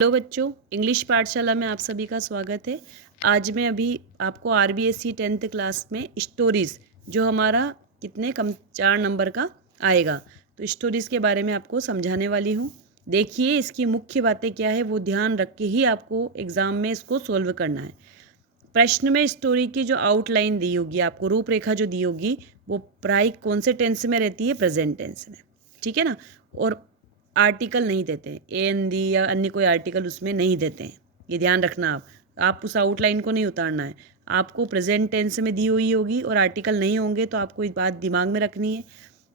Hello बच्चों, English पाठशाला में आप सभी का स्वागत है। आज मैं अभी आपको आरबीएससी 10th क्लास में स्टोरीज़ जो हमारा कितने कम 4 नंबर का आएगा, तो स्टोरीज़ के बारे में आपको समझाने वाली हूँ। देखिए इसकी मुख्य बातें क्या है, वो ध्यान रख के ही आपको एग्ज़ाम में इसको सोल्व करना है। प्रश्न में स्टोरी की जो आउटलाइन दी होगी, आपको रूपरेखा जो दी होगी, वो प्राय कौन से टेंस में रहती है? प्रेजेंट टेंस में, ठीक है ना। और आर्टिकल नहीं देते हैं, ए एन दी या अन्य कोई आर्टिकल उसमें नहीं देते हैं, ये ध्यान रखना। आप उस आउटलाइन को नहीं उतारना है, आपको प्रेजेंट टेंस में दी हुई होगी और आर्टिकल नहीं होंगे, तो आपको एक बात दिमाग में रखनी है।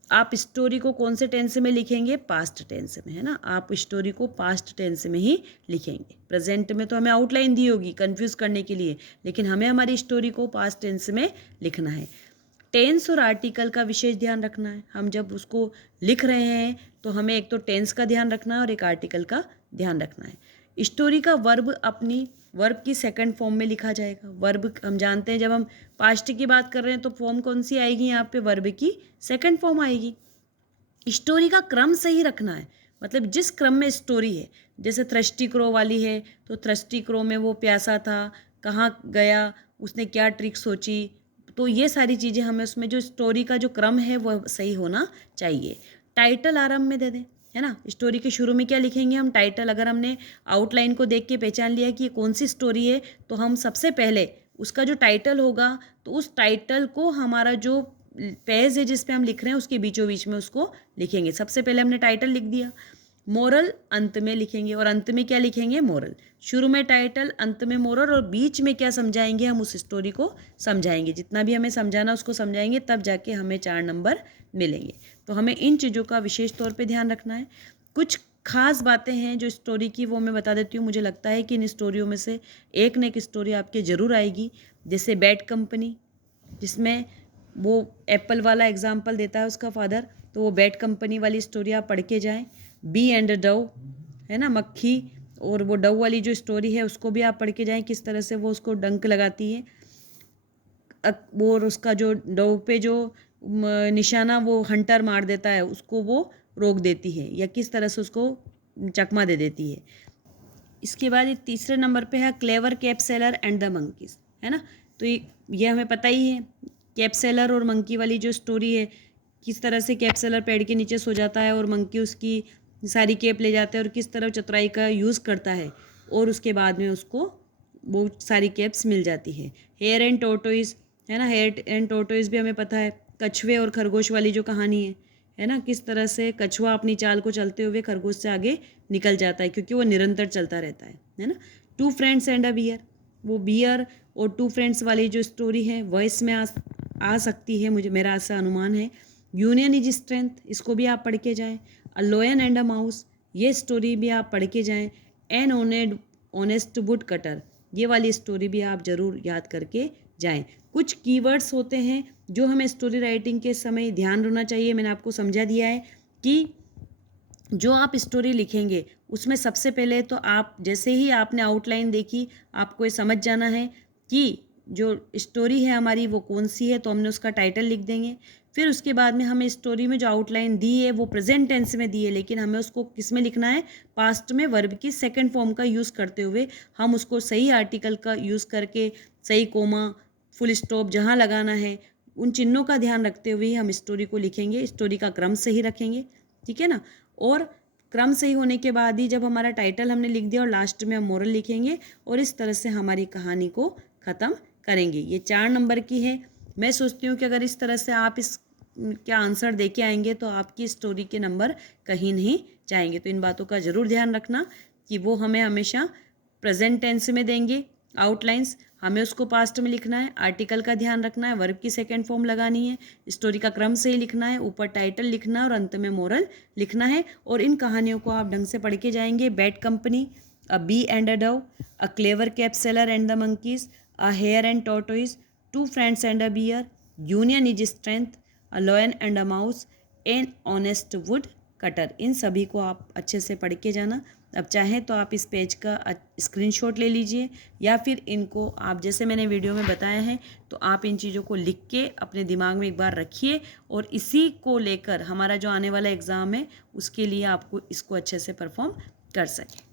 आप स्टोरी को कौन से टेंस में लिखेंगे? पास्ट टेंस में, है ना। आप स्टोरी को पास्ट टेंस में ही लिखेंगे। प्रेजेंट में तो हमें आउटलाइन दी होगी कंफ्यूज करने के लिए, लेकिन हमें हमारी स्टोरी को पास्ट टेंस में लिखना है। टेंस और आर्टिकल का विशेष ध्यान रखना है। हम जब उसको लिख रहे हैं तो हमें एक तो टेंस का ध्यान रखना है और एक आर्टिकल का ध्यान रखना है। स्टोरी का वर्ब अपनी वर्ब की सेकंड फॉर्म में लिखा जाएगा। वर्ब हम जानते हैं, जब हम पास्ट की बात कर रहे हैं तो फॉर्म कौन सी आएगी? यहाँ पे वर्ब की सेकंड फॉर्म आएगी। स्टोरी का क्रम सही रखना है, मतलब जिस क्रम में स्टोरी है, जैसे थ्रस्टी क्रो वाली है तो थ्रस्टी क्रो में वो प्यासा था, कहाँ गया, उसने क्या ट्रिक सोची, तो ये सारी चीज़ें हमें उसमें जो स्टोरी का जो क्रम है वो सही होना चाहिए। टाइटल आरंभ में दे दें, है ना। स्टोरी के शुरू में क्या लिखेंगे हम? टाइटल। अगर हमने आउटलाइन को देख के पहचान लिया कि ये कौन सी स्टोरी है, तो हम सबसे पहले उसका जो टाइटल होगा, तो उस टाइटल को हमारा जो पेज है जिस पे हम लिख रहे हैं उसके बीचों बीच में उसको लिखेंगे। सबसे पहले हमने टाइटल लिख दिया। मोरल अंत में लिखेंगे, और अंत में क्या लिखेंगे? मोरल। शुरू में टाइटल, अंत में मोरल, और बीच में क्या समझाएंगे? हम उस स्टोरी को समझाएंगे। जितना भी हमें समझाना उसको समझाएंगे, तब जाके हमें 4 नंबर मिलेंगे। तो हमें इन चीज़ों का विशेष तौर पे ध्यान रखना है। कुछ खास बातें हैं जो स्टोरी की, वो मैं बता देती हूँ। मुझे लगता है कि इन स्टोरियों में से एक न एक स्टोरी आपके ज़रूर आएगी, जैसे बैड कंपनी, जिसमें वो एप्पल वाला एग्जाम्पल देता है उसका फादर, तो वो बैड कंपनी वाली स्टोरी आप पढ़ के जाएँ। बी एंड डव, है ना, मक्खी और वो डव वाली जो स्टोरी है उसको भी आप पढ़ के जाएँ, किस तरह से वो उसको डंक लगाती है, वो और उसका जो डव पे जो निशाना वो हंटर मार देता है, उसको वो रोक देती है, या किस तरह से उसको चकमा दे देती है। इसके बाद एक तीसरे नंबर पे है clever cap seller and the monkeys, है ना। तो ये हमें पता ही है, कैप सेलर और मंकी वाली जो स्टोरी है, किस तरह से कैप सेलर पेड़ के नीचे सो जाता है और मंकी उसकी सारी केप ले जाता है, और किस तरह चतुराई का यूज़ करता है, और उसके बाद में उसको वो सारी केप्स मिल जाती है। हेयर एंड टोर्टोइज, है ना। हेयर एंड टोर्टोइज भी हमें पता है, कछुए और खरगोश वाली जो कहानी है ना, किस तरह से कछुआ अपनी चाल को चलते हुए खरगोश से आगे निकल जाता है, क्योंकि वो निरंतर चलता रहता है ना। Two friends and a bear, वो बियर और टू फ्रेंड्स वाली जो स्टोरी है वह इसमें आ सकती है, मुझे मेरा ऐसा अनुमान है। यूनियन इज स्ट्रेंथ, इसको भी आप पढ़ के जाएँ। अ लोयन एंड अ माउस, ये स्टोरी भी आप पढ़ के जाएँ। एन ऑनेस्ट वुड कटर, ये वाली स्टोरी भी आप ज़रूर याद करके जाएं। कुछ कीवर्ड्स होते हैं जो हमें स्टोरी राइटिंग के समय ध्यान रखना चाहिए। मैंने आपको समझा दिया है कि जो आप स्टोरी लिखेंगे उसमें सबसे पहले तो आप, जैसे ही आपने आउटलाइन देखी, आपको ये समझ जाना है कि जो स्टोरी है हमारी वो कौन सी है, तो हमने उसका टाइटल लिख देंगे। फिर उसके बाद में हमें स्टोरी में जो आउटलाइन दी है वो प्रेजेंट टेंस में दी है, लेकिन हमें उसको किस में लिखना है? पास्ट में, वर्ब की सेकंड फॉर्म का यूज़ करते हुए हम उसको सही आर्टिकल का यूज़ करके, सही कोमा, फुल स्टॉप जहाँ लगाना है, उन चिन्हों का ध्यान रखते हुए ही हम स्टोरी को लिखेंगे। स्टोरी का क्रम सही रखेंगे, ठीक है ना। और क्रम सही होने के बाद ही जब हमारा टाइटल हमने लिख दिया और लास्ट में हम मोरल लिखेंगे, और इस तरह से हमारी कहानी को ख़त्म करेंगे। ये 4 नंबर की है। मैं सोचती हूँ कि अगर इस तरह से आप इस क्या आंसर दे के आएंगे तो आपकी स्टोरी के नंबर कहीं नहीं जाएंगे। तो इन बातों का ज़रूर ध्यान रखना कि वो हमें हमेशा प्रेजेंट टेंस में देंगे आउटलाइंस, हमें उसको पास्ट में लिखना है। आर्टिकल का ध्यान रखना है, वर्ब की सेकंड फॉर्म लगानी है, स्टोरी का क्रम से ही लिखना है, ऊपर टाइटल लिखना है और अंत में मोरल लिखना है। और इन कहानियों को आप ढंग से पढ़ के जाएंगे। Bad company, a bee and a dove, a clever cap seller and the monkeys, a hare and tortoise, two friends and a bear, union is strength, a lion and a mouse, an honest woodcutter. इन सभी को आप अच्छे से पढ़ के जाना। अब चाहें तो आप इस पेज का स्क्रीनशॉट ले लीजिए, या फिर इनको आप जैसे मैंने वीडियो में बताया है, तो आप इन चीज़ों को लिख के अपने दिमाग में एक बार रखिए, और इसी को लेकर हमारा जो आने वाला एग्ज़ाम है उसके लिए आपको इसको अच्छे से परफॉर्म कर सकें।